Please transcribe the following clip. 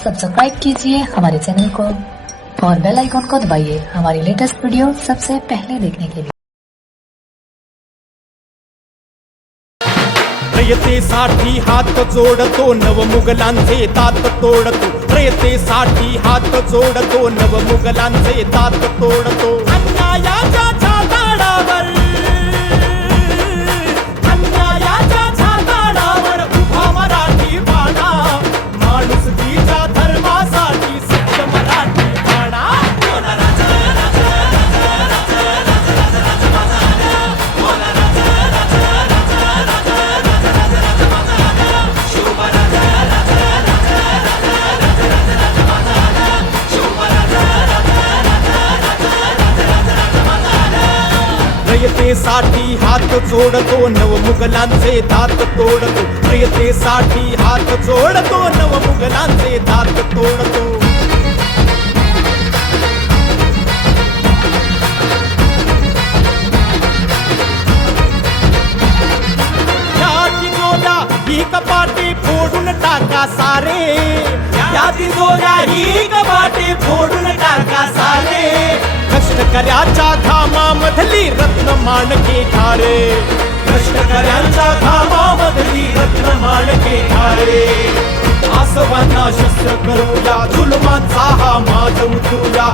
Subscribe कीजिए हमारे channel को और बेल आइकॉन को दबाइए हमारी लेटेस्ट वीडियो सबसे पहले देखने के लिए। रयतेसाठी हात जोडतो नवमुघलांचे दात तोडतो, रयतेसाठी हात जोडतो नवमुघलांचे दात तोडतो। अन्यायाच्या छाताडावर, अन्यायाच्या छाताडावर उभा मराठी बाणा, माणुसकीच्या धर्मासाठी सत्य मराठी बाणा। रयतेसाठी हात जोडतो नवमुघलांचे दात तोडतो, रयतेसाठी हात जोडतो नवमुघलांचे दात तोडतो। या तिजोऱ्या ही कपाटे फोडून टाका सारे, या तिजोऱ्या ही कपाटे फोडून टाका सारे। कष्टकऱ्याच्या घामामधली रत्न माणके ठारे, कष्टकऱ्यांच्या घामामधली रत्न माणके ठारे। आसवांना शस्त्र करूया, जुलमांचा हा माज उतरूया,